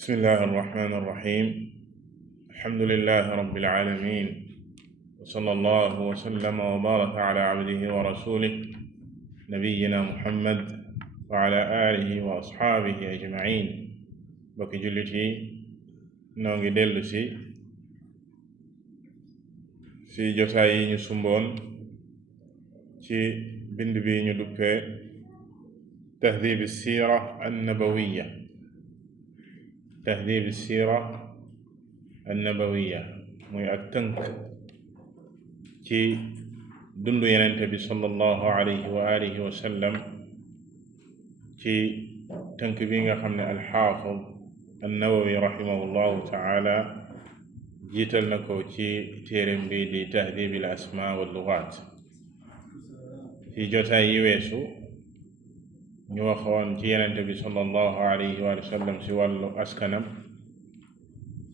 bismillahi arrahmani irrahim alhamdulilahi rabbilalamin wa sallallahu wa sallama wa baraka ala abdihi wa rasulih nabiyina muhammad wa ala alihi wa asxaabihi ajmain. bokki jullit yi noo ngi dellu si jotaay yi ñu sumboon ci bind bi ñu duppee tahdib siira annabawiya muy ak tënk ci dundu yenente bi sallallahu alayhi wa alihi wa sallam ci tënk bi nga xam ne alxaafid annawawi rahimahullahu taala jiital na ko ci téereem bi di tahdib al asma wal lugaat. ci jotaay yi weesu ñu waxoon ci yenente bi sallallahu alayhi wa sallam ci wàllu askanam,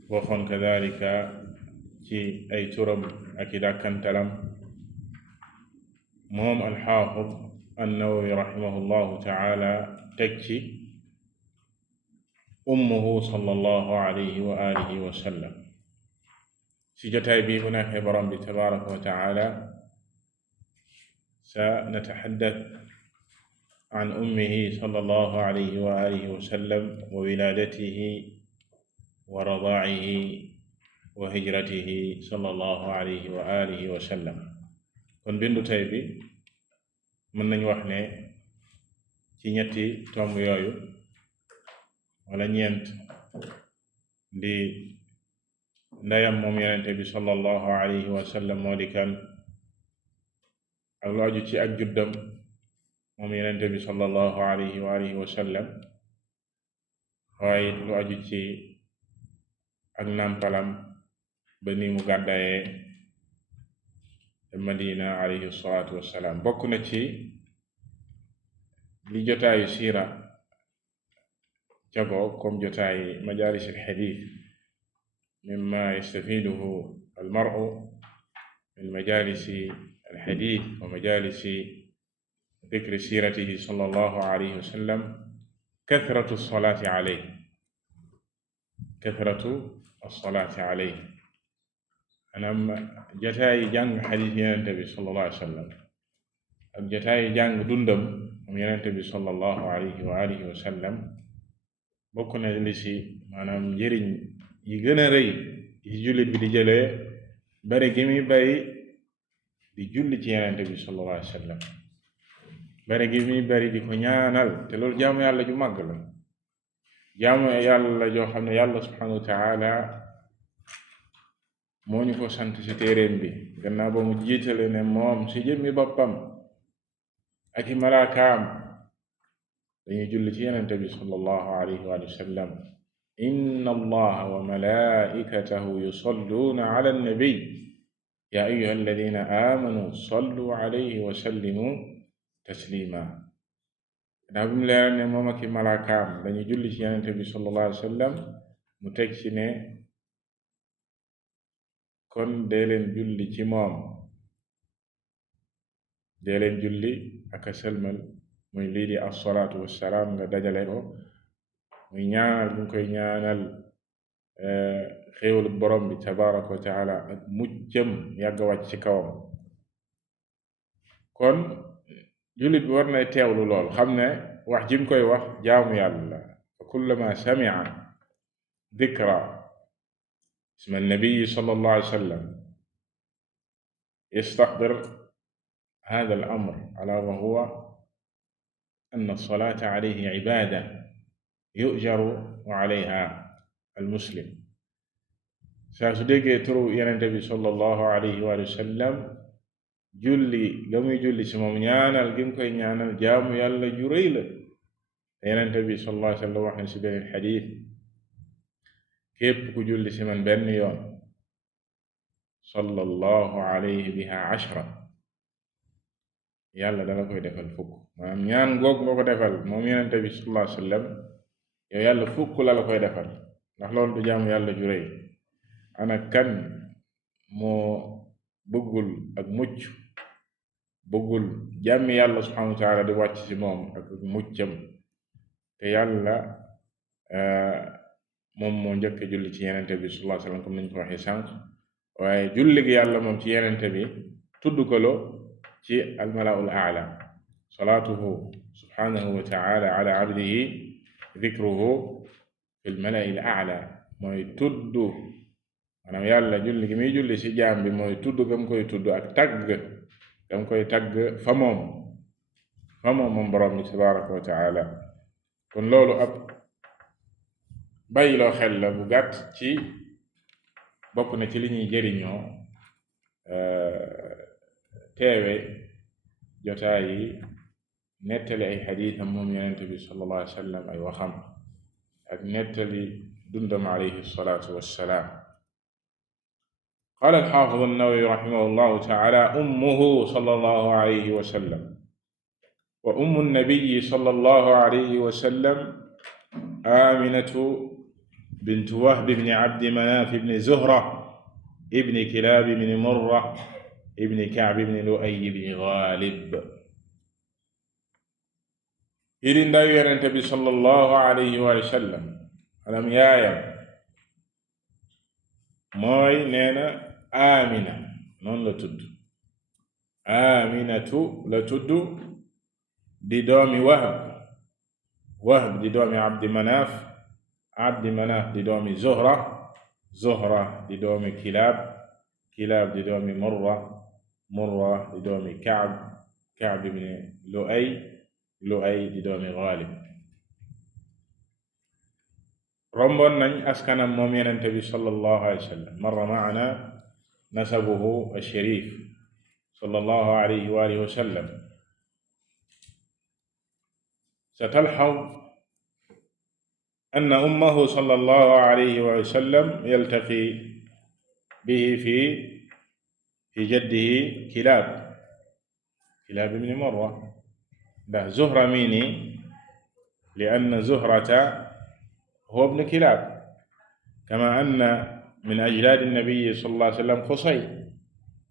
waxoon kadalika ci ay turam ak i dàkkantalam. moom alxaafid annawawi rahimahullahu taala teg ci ummuhu sallallahu alayhi wa alihi wa sallam. ci jotaay bi bu neexee borom bi tabaraka wa taala sa nataxaddat an ummihi sallallahu alayhi wa alihi wa sallam wa wilaadatihi wa radaa'ihi wa hijratihi sallallahu alayhi wa alihi wa sallam. kon bindu tey bi mën nañu wax ne ci ñetti tomb yooyu wala ñeent di ndeyam moom yonente bi sallallahu alayhi wa sallam moo di kan, ak lu aju ci ak juddam moom yonente bi sallallahu alayhi wa alihi wa sallam, waaye lu aju ci ak nàmpalam ba ni mu gàddayee Madina alayhi salaatu wassalaam. bokk na ci li jotaayu siira jagoo comme jotaayi majalis alxadiis mimma yastafiiduhu almaru min majalisi alxadiis wa majalisi dikri siiratihi sallallahu alayhi wa sallam kathratu salaati alayhi. maanaam jotaayi jàng xadiis yonente bi sallallahu alayhi wa sallam ak jotaayi jàng dundam moom yonente bi sallallahu alayhi wa alihi wa sallam bokk na li si maanaam njëriñ yi gën a rëy yi jullit bi di jëlee bari gi muy bari di julli ci yonente bi sallallahu alayhi wa sallam, bari gi muy bari di ko ñaanal. te loolu jaamu yàlla ju màgg la, jaamu yàlla joo xam ne yàlla subhanahu wa taala moo ñu ko sant ci téeréem bi, gannaaw ba mu jiitale ne moom ci jëmmi boppam ak i malaakaam dañuy julli ci yonente bi sallallahu alayhi wa sallam. inna allaha wa malaikatahu yusalluuna ala annabiy ya ayyuha alladina amanu sallu alayhi wa sallimu taslima. gannaaw bi mu leeral ne moom ak i malaakaam dañuy julli ci yonente bi sallallahu alayhi wa sallam, mu teg ci ne kon dee leen julli ci moom, dee leen julli ak a sëlmal, muy lii di assalaatu wassalaam nga dajale ko, muy ñaanal bu koy ñaanal xéewalu borom bi tabaraka wa taala ak muccam yàgg wàcc ci kawam. kon jullit bi war na teewlu lool, xam ne wax jim koy wax jaamu yàlla la. fa kullama samia dikra isma annabiyi sallallahu alayhi wa sallam yastaxdir hada al amr ala wa huwa anna alsalata alayhi cibada yujaru alayha almuslim. saa su déggee turu yenente bi sallallahu alayhi wa sallam, julli ga muy julli ci moom, ñaanal gi mu koy ñaanal jaamu yàlla ju rëy la. yenente bi sallallahu alayhi wa sallam wax na ci beneen xadiis, képp ku julli ci man benn yoon sallallahu alayhi biha ashra, yàlla dala koy defal fukk. maanaam ñaan goog nga ko defal moom yenente bi sallallahu alayhi wa sallam, yow yàlla fukk la koy defal, ndax loolu du jaamu yàlla ju rëy. ana kan moo bëggul ak mucc, bëggul jàmmi yàlla subhanahu wa taala di wàcc ci moom ak muccam, te yàlla moom moo njëkk julli ci yenente bi sallallahu alayhi wasallam comme niñ ko waxee sànq waaye julli gi yàlla moom ci yenente bi tudd ko lo ci almalaul aala salaatuhu subhanahu wa taala ala abdihi dikruhu fi lmalai l aala mooy tudd maanaam yàlla julli gi muy julli ci jaam bi mooy tudd gam koy tudd ak tagg gam koy tagg fa moom borom bi tabaraka wa taala kon loolu ab bàyyiloo xel la bu gàtt ci bokk na ci li ñuy jëriñoo teewe jotaay yi nettali ay xadiisam moom yonente bi sallallahu alayhi wa sallam ay waxam ak nettali dundam alayhi salaatu wassalaam qaala alxaafidu annawawi raximahu llahu taala ummuhu sallallahu alayhi wa sallam wa ummu nnabiyi sallallahu alayhi wa sallam aaminatu bintu wahb ibni abdi manaaf ibni zuhra ibni kilaab ibni murra ibni kaab ibni lu'ay ibni gaalib idi ndaw yonente bi sallallahu alayhi wa sallam anam yaayam mooy neena Amina noonu la tudd Aminatu la tudd di doomi Wahb di doomi Abdi Manaaf di doomi Zuhra di doomi Kilaab di doomi Murra di doomi Kaab ibn Lu'ay di doomi Ghalib romboon nañ askanam moom Yonent bi sallallahu alayhi wa sallam marra ma'ana nasabuhu ash-sharif sallallahu alayhi wa alihi wa sallam ستلحظ أن أمه صلى الله عليه وسلم يلتقي به في جده كلاب بن مرة ده زهرة ميني لأن زهرة هو ابن كلاب كما أن من أجداد النبي صلى الله عليه وسلم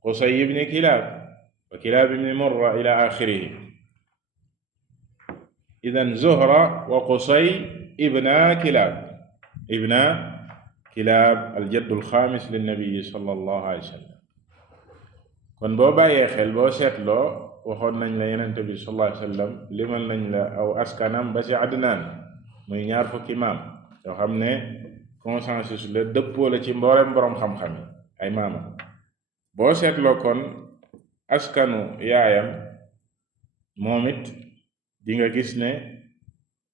قصي بن كلاب وكلاب بن مرة إلى آخره إذن زهرة وقصي ابن كلاب الجد الخامس للنبي صلى الله عليه وسلم kon boo bàyyee xel boo seetloo waxoon nañ la Yonent bi sallallahu alayhi wa sallam limal nañ la aw askanam ba ci Adnaan muy 20 maam yoo xam ne consensus la dëppoo la ci mboolem boroom xam-xam yi ay maamam boo seetloo kon askanu yaayam moom it di nga gis ne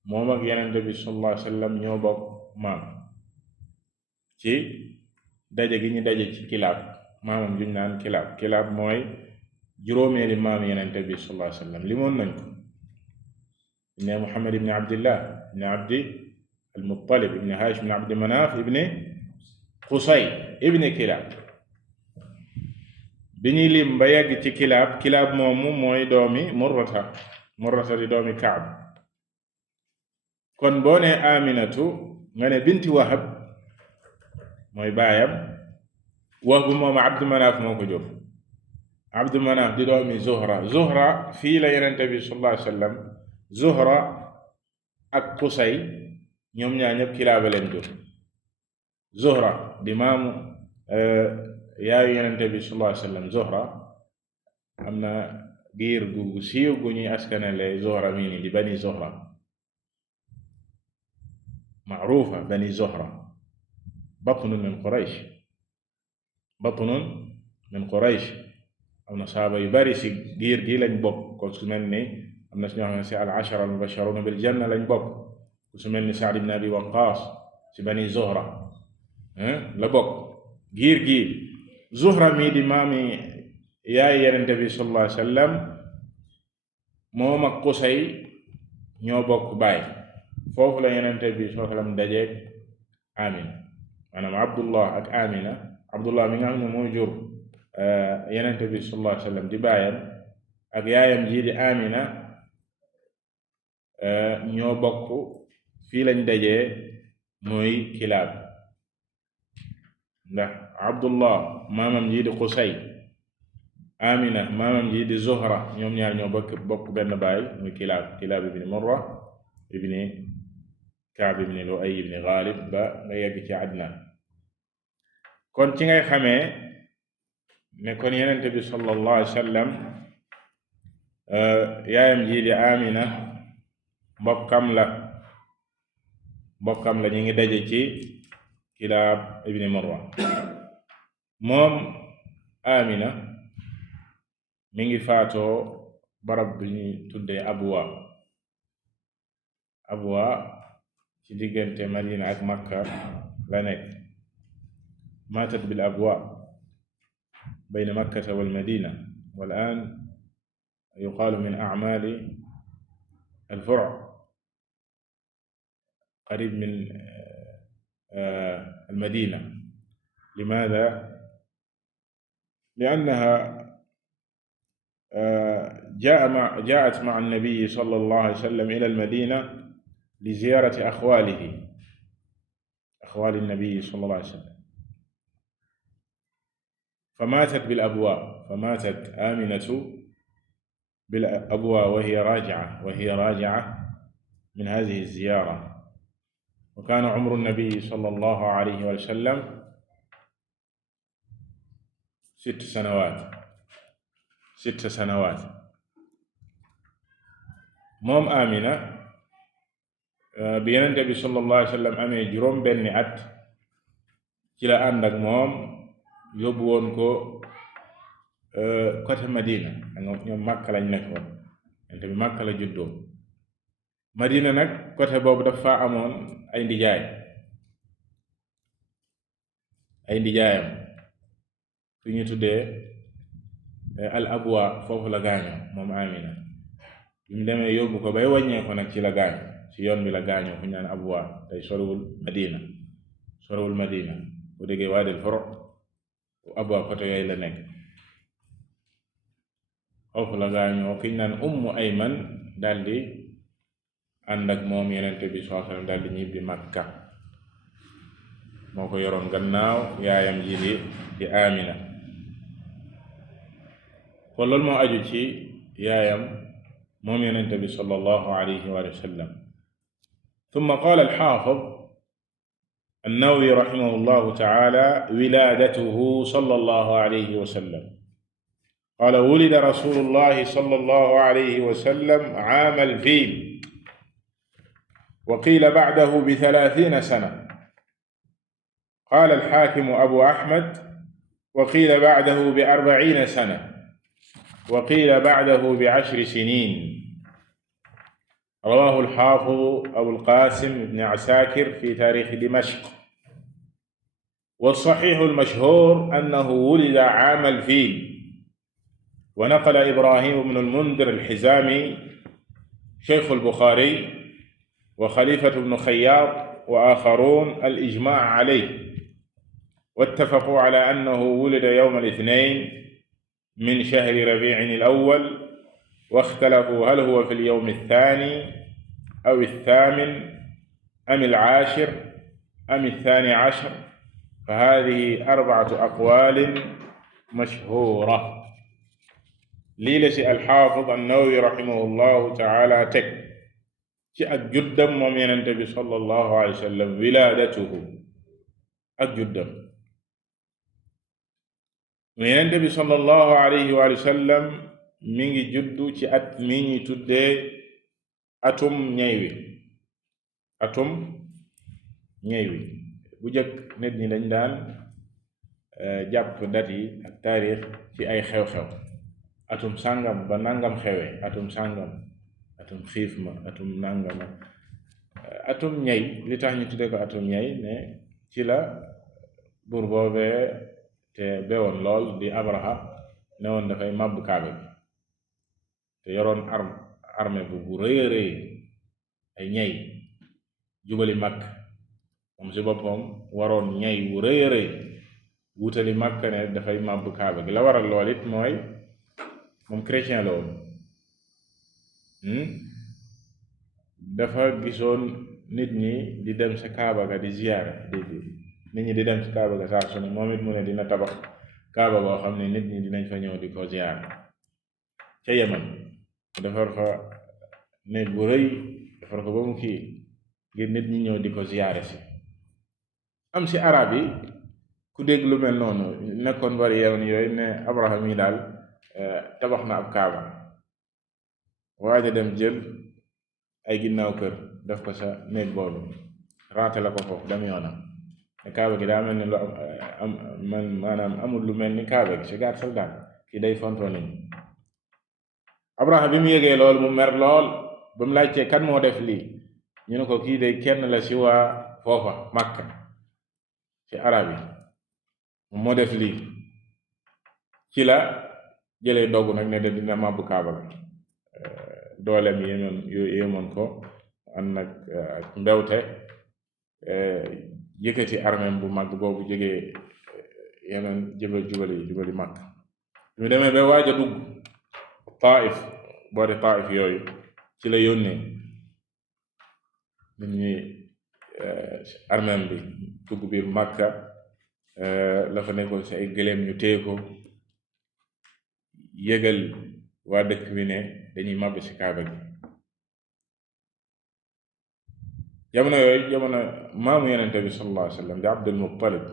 moom ak Yonent bi sallallahu alayhi wa sallam ñoo bokk maam ci daje gi ñu daje ci Kilaab maamam juñ naan Kilaab mooy juróomeeli maam Yonent bi sallallahu alayhi wa sallam limoon nañ ko ne Muhammad ibn Abdillah ibn Abdi al-Muttalib ibn Haashim ibn Abdi Manaaf ibn Qusay ibn Kilaab bi ñuy lim ba yegg ci Kilaab moomu mooy doomi Murrata di doomi Kaab kon boo ne Aminatu nga ne binti Wahab mooy baayam Wahb moom Abdu Manaaf moo ko jur Abdu Manaaf di doomi Zuhra fii la Yonent bi sallallahu alayhi wa sallam Zuhra ak Qusay ñoom ñaar ñëpp Kilaab leen jur Zuhra di maamu yaayu Yonent bi sallallahu alayhi wa sallam Zuhra am na giir gu siiw gu ñuy askanale Zuhra mii ni di bani Zuhra maarufa bani Zuhra batnun min Quraysh am na saaba yu bari ci giir gi lañ bokk kon su mel ni am na si ñoo xam ne ci al-ashara al-mubashsharuna bil janna lañ bokk su mel ni Sa'd ibn Abi Waqqas ci bani Zuhra la bokk giir gi Zuhra mii di maami yaay Yonent bi sallallahu alayhi wa sallam moom ak Qusay ñoo bokk baay foofu la Yonent bi sallallahu alayhi wa sallam dajeek Amina maanaam Abdullah ak Amina Abdullah mi nga xam ne moo jur Yonent bi sallallahu alayhi wa sallam di baayam ak yaayam ji di Amina ñoo bokk fii lañ dajee mooy Kilaab ndax Abdullah maamam ji di Qusay Amina maamam ji di Zuhra ñoom ñaar ñoo bokk benn baay muy Kilaab ibn Murra ibn Kaab ibn Lu'ay ibn Ghalib ba nga yegg ci Adnaan kon ci ngay xamee ne kon Yonent bi sallallahu alayhi wa sallam yaayam ji di Amina mbokkam la ñu ngi daje ci Kilaab ibn Murra moom Amina mi ngi faatoo barab bi ñuy tuddee Abwa ci diggante Madina ak Makka la nekk maatat bil Abwa bayna Makkata wal Madina wal aan yuqaalu min a'maali al-furu' qariib min al-Madina limaada li'annaha جاءت مع النبي صلى الله عليه وسلم إلى المدينة لزيارة أخوال النبي صلى الله عليه وسلم فماتت آمنة بالأبواء وهي راجعة من هذه الزيارة وكان عمر النبي صلى الله عليه وسلم 6 سنوات moom Amina bi Yonent bi sallallahu alayhi wa sallam amee juróom benni at ci la ànd ak moom yóbbu woon ko côté Madina ñoom Makka lañ nekkoon Yonent bi Makka la juddoo Madina nag côté boobu dafa amoon ay ndijaayam su ñu tuddee al Abwa foofu la gaañoo moom Amina bi mu demee yóbbu ko bay wàññee ko nag ci la gaañoo ci yoon bi la gaañoo fu ñu naan Abwa tey sorewul Madina bu déggee Waadil Furu' Abwa côté yooyu la nekk foofu la gaañoo ki ñu naan Ummu Ayman daldi ànd ak moom Yonent bi sallallahu alayhi wa sallam daldi ñibbi Makka moo ko yoroon gannaaw yaayam ji di Amina kon loolu moo aju ci yaayam moom Yonent bi sallallahu alayhi wa sallam thumma qaala al-Haafiz an-Nawawi rahimahullahu ta'ala wilaadatuhu sallallahu alayhi wa sallam qaala wulida rasuulullahi sallallahu alayhi wa sallam aama al-fiil wa qiila ba'dahu bi 30 sana qaala al-Haakim Abu Ahmad wa qiila ba'dahu bi 40 sana وقيل بعده ب10 سنين رواه الحافظ أبو القاسم بن عساكر في تاريخ دمشق والصحيح المشهور أنه ولد عام الفيل ونقل إبراهيم بن المنذر الحزامي شيخ البخاري وخليفة بن خياط وآخرون الإجماع عليه واتفقوا على أنه ولد يوم الاثنين من شهر ربيع الأول واختلفوا هل هو في اليوم الثاني أو الثامن أم العاشر أم 12 فهذه 4 أقوال مشهورة lii la ci alxaafid annawawi rahimahullahu taala teg ci ak juddam moom Yonent bi sallallahu alayhi wa sallam wilaadatuhu ak juddam Yonent bi sallallahu alayhi wa sallam mi ngi juddu ci at mi ñuy tuddee atum ñey wi bu jëkk nit ñi dañ daan jàpp dat yi ak taarix ci ay xew-xew atum sàngam ba nangam xewee atum sàngam atum xiif ma atum nangama atum ñey li tax ñu tuddee ko atum ñey ne ci la buur boobee te bewoon lool di Abraha ne woon dafay màbb Kaaba bi te yoroon armée bu rëy rëy ay ñey jubali Makka moom ci boppam waroon ñey wu rëy rëy wutali Makka ne dafay màbb Kaaba gi la waral lool it mooy moom chrétien la woon dafa gisoon nit ñi di dem sa Kaaba ga di ziyaara nit ñi di dem ci Kaaba ga saa su ne moom it mu ne dina tabax Kaaba boo xam ne nit ñi dinañ fa ñëw di ko ziyaara ca Yemen defar fa néeg bu rëy defar ko ba mu kii ngir nit ñi ñëw di ko ziyaare si. am si arab yi ku dégg lu mel noonu nekkoon bari yewen yooyu ne Abraham yi daal tabax na ab kaaba, waaja dem jël ay ginnaaw kër def ko sa néeg boobu raate la ko foofu dem yoonam ne kaaba gi daa mel ni lu am maanaam amul lu mel ni kaaba gi si gàttal daal kii day fontoo nit ñi. Abraham bi mu yëgee loolu mu mer lool ba mu laajtee kan moo def lii ñu ne ko kii day kenn la si waa foofa Makka ci arab yi moo def lii. ci la jëlee dogg nag ne da dina màbbu kaaba la dooleem yéemoon ko an nag ak mbewte yëkkati armeem bu mag boobu jógee yeneen jubali Makka. ñu demee ba waaj a dugg Taif boori Taif yooyu ci la yónnee nit ñi armeem bi dugg biir Makka la fa nekkoon si ay gëléem ñu téye ko yëgal waa dëkk bi ne dañuy màbb ci kaaba gi. jamono yooyu jamono maamu yonente bi sallallahu alayhi wa sallam di Abdul Muttalib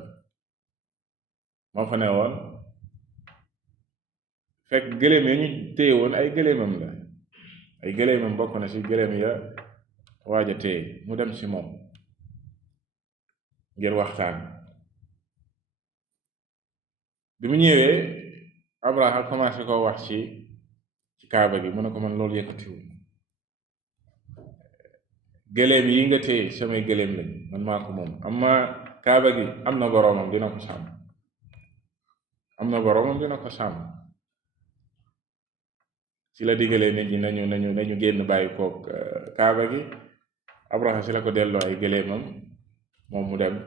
moo fa ne woon fekk gëléem ya ñu téye woon ay gëléemam la ay gëléemam bokk na ci gëléem ya waaj a téye mu dem ci moom ngir waxtaan. bi mu ñëwee Abraham commencé koo wax ci kaaba gi mu ne ko man loolu yëkkatiwul gëléem yi nga téye samay gëléem lañ man maa ko moom amma kaaba gi am na boroomam dina ko sàmm ci la diggalee nit ñi nañu génn bàyyi koog kaaba gi. Abraham ci la ko delloo ay gëléemam moom mu dem.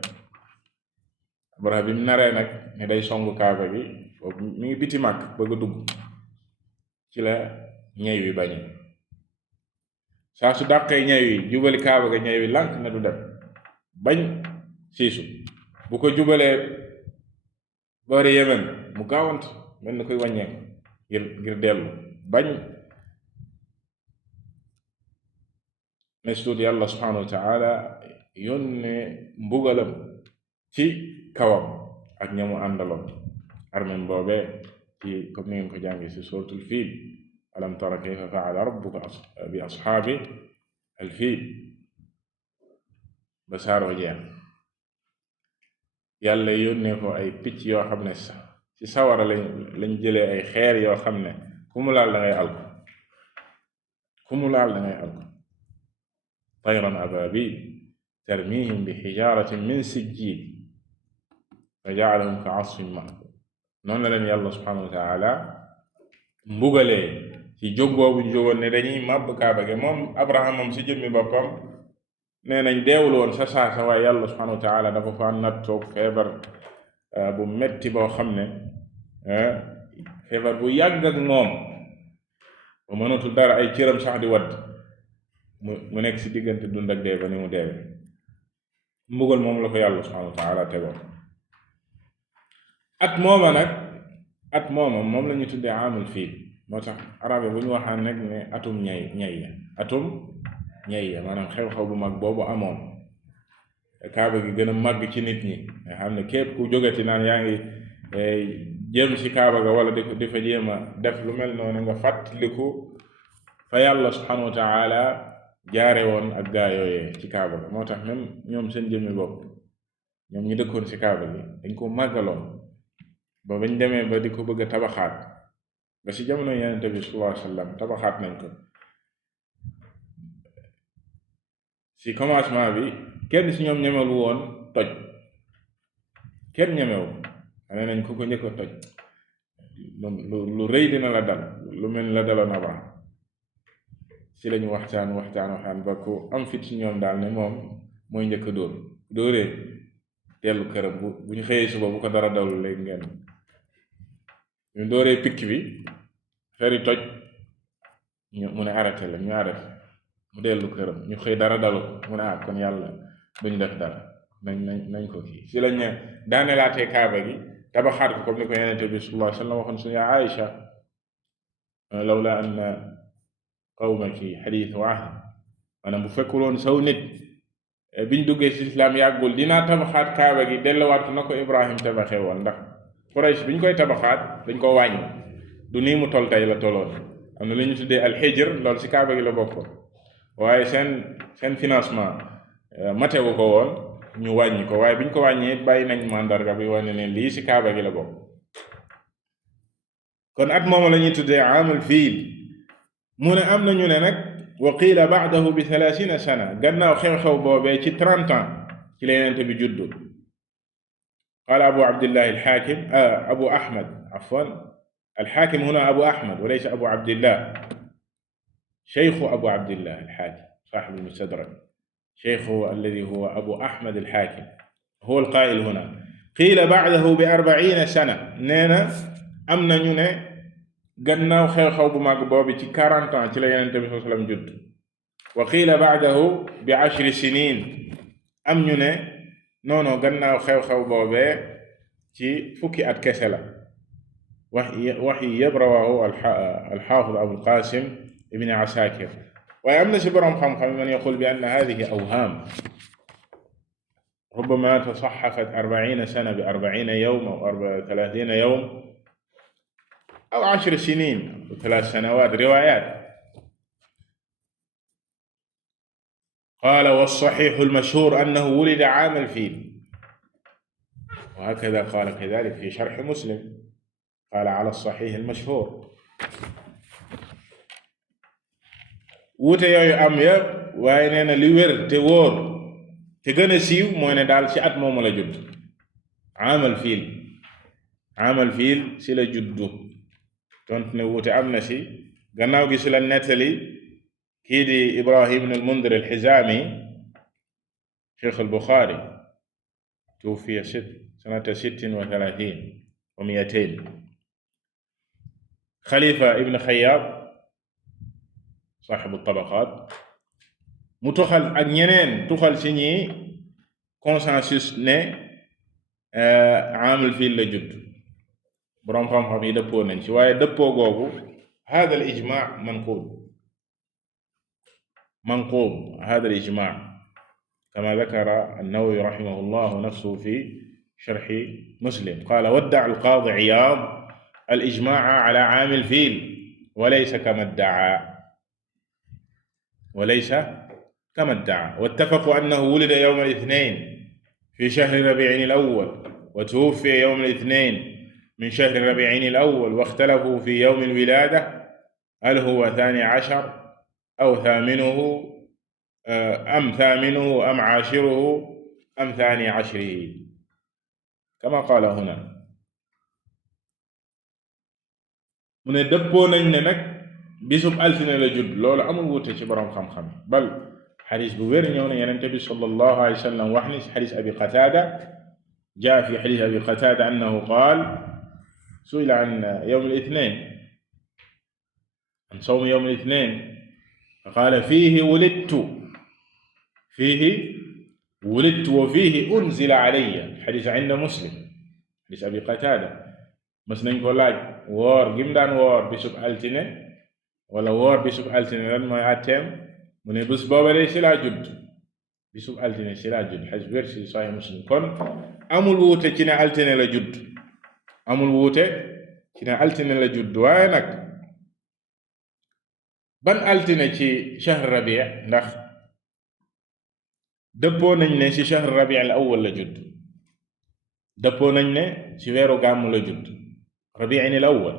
Abraham bi mu naree nag ne day songu kaaba gi boobu mi ngi biti mag bëgg a dugg ci la ñey wi bañe. saa su dàqee ñey wi jubali kaaba ga ñey wi lànk na du dem bañ siisu. bu ko jubalee boori Yemen mu gaawant mel na koy wàññeeku ngir dellu bañ. ne suut yàlla subhanahu wa taala yónne mbugalam ci kawam ak ñamu àndaloon armeen boobee ci comme ni ngeen ko jàngi ci suratul fiil alam tara kayfa fa'ala rabbuka bi ashaabi al fiil ba saaroo jeex. yàlla yónnee ko ay picc yoo xam ne sax ci sawara lañ jëlee ay xeer yoo xam ne ku mu laal da ngay alko tayran ababil tarmihim bi xijaratin min sijjil fa jaalahum ka asfin ma'kul. noonu la leen yàlla subhanahu wa taala mbugalee ci jóg boobu jógoon ne dañuy màbb kaaba gi. moom Abraham moom si jëmmi boppam nee nañ deewul woon sa saasa waaye yàlla subhanahu wa taala dafa fa nattoog feebar bu metti boo xam ne feebar bu yàgg ak moom ba mënatul dara ay cëram sax di wadd mu nekk si diggante dund ak dee ba ni mu deewe. mbugal moom la ko yàlla subhanahu wa taala tegoon. at mooma moom la ñu tuddee amul fiil. moo tax arabe bu ñu waxaan nag ne atum ñay maanaam xew-xew bu mag boobu amoon kaaba gi gën a màgg ci nit ñi nga xam ne képp ku jógati naan yaa ngi jéem ci kaaba ga wala di fa jéem a def lu mel noonu nga fàttaliku fa yàlla subhanahu wa taala jaare woon ak gaa yooyee ci kaaba ga. moo tax même ñoom seen jëmmi bopp ñoom ñi dëkkoon ci kaaba gi dañ ko màggaloon ba bañ demee ba di ko bëgg a tabaxaat ba ci jamono Yonent bi sallallahu alayhi wa sallam tabaxaat nañ ko. ci commencement bi kenn ci ñoom ñemewu woon toj, kenn ñemewu xane nañ ku ko njëkk a toj lu rëy dina la dal, lu mel la daloon Abraham. ci lañu waxtaan ba ku am fit ci ñoom daal ne moom mooy njëkk a dóoree dellu këram bu ñu xëyee suba bu ko dara dalul léegi ngeen ñu dóoree pikk bi xeri toj mu ne arrêté la ñu arrêté mu dellu këram ñu xëy dara dalu mu ne kon yàlla duñ def dara nañ ko kii. ci lañ ne daanelaatee kaaba gi tabaxaat ko comme ni ko Yonent bi sallallahu alayhi wa sallam waxoon suñu Aïcha, lawla anna qawmaki hadithu ahd, maanaam bu fekkuloon saw nit biñ duggee ci lislaam yàggul dinaa tabaxaat kaaba gi delluwaat na ko Ibrahim tabaxee woon, ndax Quraysh biñ koy tabaxaat dañ ko wàññi, du nii mu tol tey la toloon. am na lu ñu tuddee alxijr, loolu ci kaaba gi la bokkoon, waaye seen financement matewu ko woon, ñu wàññi ko. waaye biñ ko wàññee bàyyi nañ mandarga bi wane ne lii ci kaaba gi la bokk. kon at moom la ñuy tuddee aamul fiil. mu ne am na ñu ne nag wa qiila ba'dahu bi 30 sana, gannaaw xew-xew boobee ci 30 ans ci la Yonent bi juddu. qaala abu abdillah alxaakim abu ahmad afwan alxaakim huna abu ahmad wa laysa abu abdillah, shaykhu abu abdillah alxaakim saaxibu almustadrak, shaykhu alladi huwa abu ahmad alxaakim huwa alqaa'il huna. qiila ba'dahu bi 40 sana, nee na am na ñu ne gannaaw xew-xew bu mag boobu ci 40 ans ci la Yonent bi sallallahu alayhi wa sallam judd. wa qiila ba'dahu bi 10 sinin, am ñu ne noono gannaaw xew-xew boobee ci fukki at kese la. wax yi yëpp rawaahu alxaafid abul qaasim ibn asaakir. waaye am na si boroom xam-xam man yaqul bi anna haadihi awhaam rubbama tasaxafat 40 sana bi 40 yawm aw 30 yawm aw 10 sinin aw 3 sanawaat riwaayaat. qaala wassaxiixu almashhuur annahu wulida aam alfiil, wa hakada qaala kadalik fi sharxi muslim, qaala ala saxiix almashhuur. wuute yooyu am yëpp, waaye nee na li wér te wóor te gën a siiw mooy ne daal ci at moomu la judd. aam alfiil si la juddu. tontu ne wuute am na si, gannaaw gi si la nettali kii di Ibrahim ibn al-Mundhir al-Hizaami, Cheikh al-Bukhari, tuwuffiya sanata 36 wa 200. Khalifa ibn Khayyat, saaxibu tabaqaat, mu tuxal ak ñeneen tuxal ci ñi consensus ne aamul fiil la judd. boroom xam-xam yi dëppoo nañ ci, waaye dëppoo googu hada al ijmaa منقوض هذا الإجماع كما ذكر النووي رحمه الله نفسه في شرح مسلم. قال ودع القاضي عياض الإجماع على عام الفيل وليس كما ادعى واتفقوا أنه ولد يوم الاثنين في شهر ربيع الأول وتوفي يوم الاثنين من شهر ربيع الأول، واختلفوا في يوم الولادة هل هو 12 أو 8 أم 8 أم 10 أم 12 كما قال هنا. mu ne dëppoo nañ ne nag bisub altine la judd. loolu amul wuute ci boroom xam-xam, bal xadis bu wér ñëw na Yonent bi sallallahu alayhi wa sallam wax ni ci xadis abi Qataada, jaa fi xadis abi Qataada annahu qaal su'ila an yawm al-ithnayn, an sawm yawm al-ithnayn, faqaala fiihi wulidtu wa fiihi unzila alayya. xadis inda Muslim, xadis abi Qataada. mas nañ ko laaj woor gim daan woor bisub altine, wala woor bisub altine lan mooy àtteem, mu ne bés booba de si laa judd, bisub altine si laa judd. xadis wér si Sahih Muslim. kon amul wuute ci ne altine la judd, waaye nag ban altine ci shahr rabi', ndax dëppoo nañ ne ci shahr rabi' al awwal la judd, dëppoo nañ ne ci weeru gàmmu la judd, rabi'in al awwal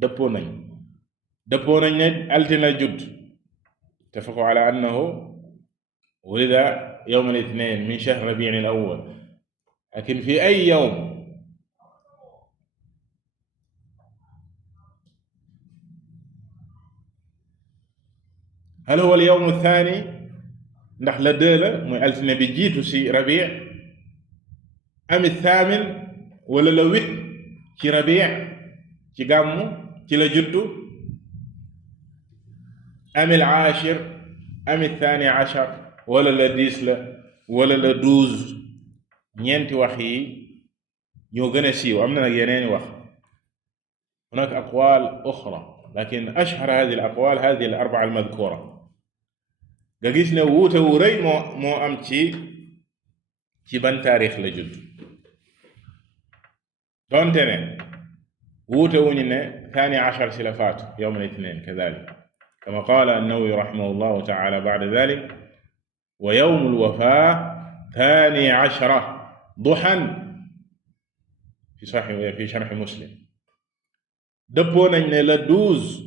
dëppoo nañ ne altine la judd. ittafaqu ala annahu wulida yawm al ithnain min shahr rabi'in al awwal, lakin fi ay yawm hal huwa al yawm al thani, ndax la deux la mooy altine bi jiitu ci rabi' am al thamin, wala la 8 ci rabi' ci gàmmu ci la juddu, am al ashir am al thani ashar, wala la 10 la wala la 12. ñeenti wax yi ñoo gën a siiw. am na nag yeneeni wax, هناك أقوال أخرى، لكن أشهر هذه الأقوال هذه الأربعة المذكورة. nga gis ne wuute wu rëy moo am ci ban taarix la judd donte ne wuute wuñu ne ثاني عشر si la faatu يوم الاثنين كذلك كما قال النووي رحمه الله تعالى بعد ذلك ويوم الوفاة 12 ضحى في شرح مسلم dëppoo nañ ne le 12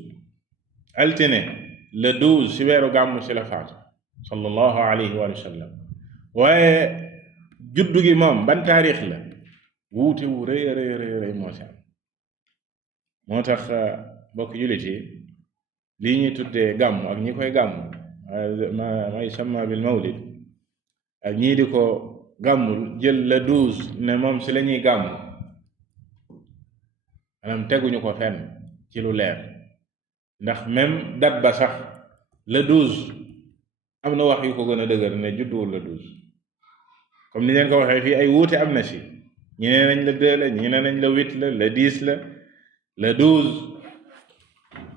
altine le 12 si weeru gàmmu si la faatu sallallahu alayhi wa sallam waaye juddu gi moom ban taarix la wuute wu rëy rëy moo si am moo tax bokk jullit yi lii ñuy tuddee gàmmu ak ñi koy gàmmu ma yusamma bil mawlid ak ñii di ko gàmmul jël le 12 ne moom si la ñuy gàmmu maanaam teguñu ko fenn ci lu leer ndax même date ba sax le 12 am na wax yu ko gën a dëgër ne judduwul le 12 comme ni leen ko waxee fii ay wuute am na si ñi ne nañ le 2 la ñi ne nañ le 8 la le 10 la le 12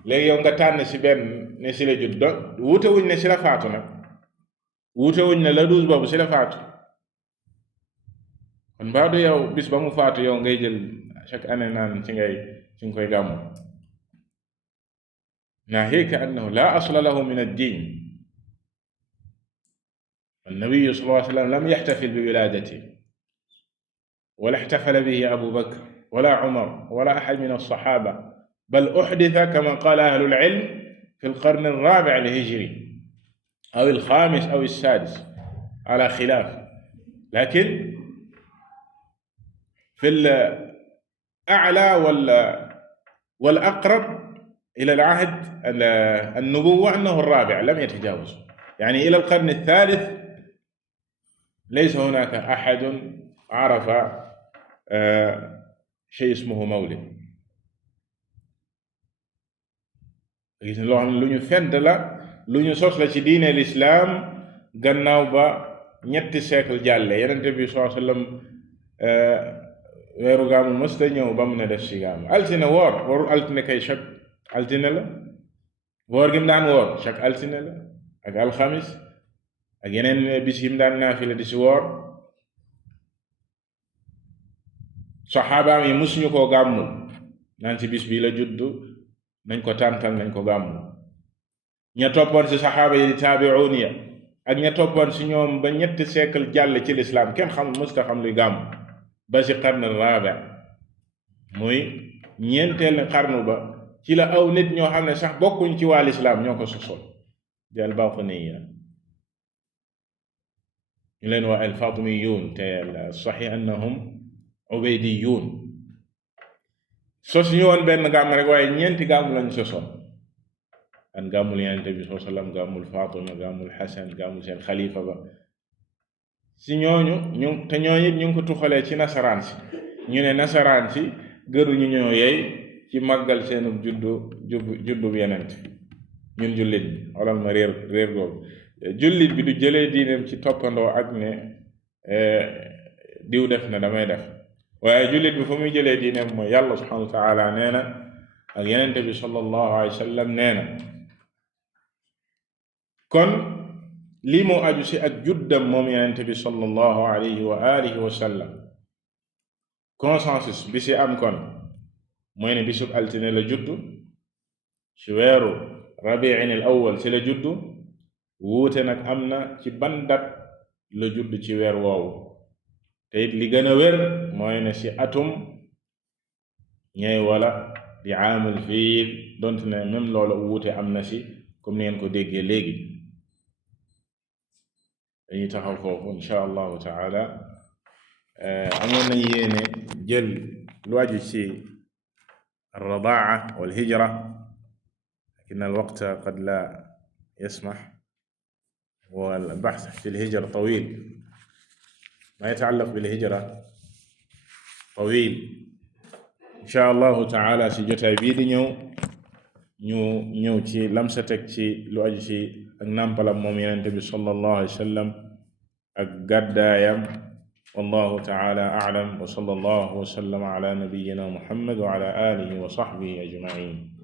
léegi yow nga tànn si benn ne si la judd donc wuute wuñ ne si la faatu nag wuute wuñ ne le 12 boobu si la faatu kon mbaa du yow bis ba mu faatu yow ngay jël chaque année naan ci nga koy gàmmu ناهيك أنه لا أصل له من الدين النبي صلى الله عليه وسلم لم يحتفل بولادته ولا احتفل به أبو بكر ولا عمر ولا أحد من الصحابة بل أحدث كما قال أهل العلم في القرن الرابع الهجري أو الخامس أو السادس على خلاف لكن في الأعلى والأقرب إلى العهد النبوة أنه الرابع لم يتجاوز يعني إلى القرن الثالث ليس هناك أحد عرف شيء اسمه مولد gis loo xam ne lu ñu fent la lu ñu sos la ci diine l'islam gannaaw ba ñetti siècle jàlle Yonent bi sallallahu alayhi wa sallam weeru gaamu mësta ñëw ba mu ne def si gaamu altine warul altine kay chaque altine la woor gi mu daan woor chaque altine la ak alxamis ak yeneen bis yi mu daan naafila di si woor saxaabaam yi musuñu koo gàmmul naan si bis bi la juddu nañ ko tàntal nañ ko gàmmul ña toppoon si saxaaba yi di taabi'uun ya ak ña toppoon si ñoom ba ñetti siècle jàll ci lislaam kenn xamul musta xam luy gàmm ba si qarn raabi muy ñeenteel xarnu ba ci la aw nit ñoo xam ne sax bokkuñ ci waa lislaam ñoo ko sosoon di al Baatiniya ñu leen waa al Faatimiyuun te saxiix annahum ubaydiyuun sos ñu woon benn gàmm rek waaye ñeenti gàmm lañ sosoon an gàmmul Yonent bi sallallahu alayhi wa sallam gàmmul Faatima gàmmul Xasan gàmmul seen xalifa ba si ñooñu te ñooñu ñu ngi ko tuxalee ci nasaraan si ñu ne nasaraan si gëruñu ñoo yeey ci màggal seenu juddu bu Yonent ñun jullit bi xoolal ma réer googu jullit bi du jëlee diineem ci toppandoo ak ne diw def na damay def waaye jullit bi fa muy jëlee diineem mooy yàlla subhanahu wa taala nee na ak Yonent bi sallallahu alayhi wa sallam nee na kon lii moo aju si ak juddam moom Yonent bi sallallahu alayhi wa alihi wa sallam consensus bi si am kon mooy ne bisub altine la juddu ci weeru rabiin al awwal ci la juddu wuute nag am na ci ban dat la juddu ci weer woowu te it li gën a wér mooy ne ci atum ñey wala di aamul fiil donte ne même loola wuute am na ci comme ni ngeen ko déggee léegi dañuy taxaw foofu insha allahu taala amoon nañ yéene jël lu aju ci الرضاعة والهجرة لكن الوقت قد لا يسمح والبحث في الهجرة طويل ما يتعلق بالهجرة طويل إن شاء الله تعالى si jotaay bii di ñu ñëw ci lamsa teg ci lu aju ci ak nàmpalam moom Yonent bi sallallahu alayhi wa sallam ak gàddaayam والله تعالى أعلم وصلى الله وسلم على نبينا محمد وعلى آله وصحبه أجمعين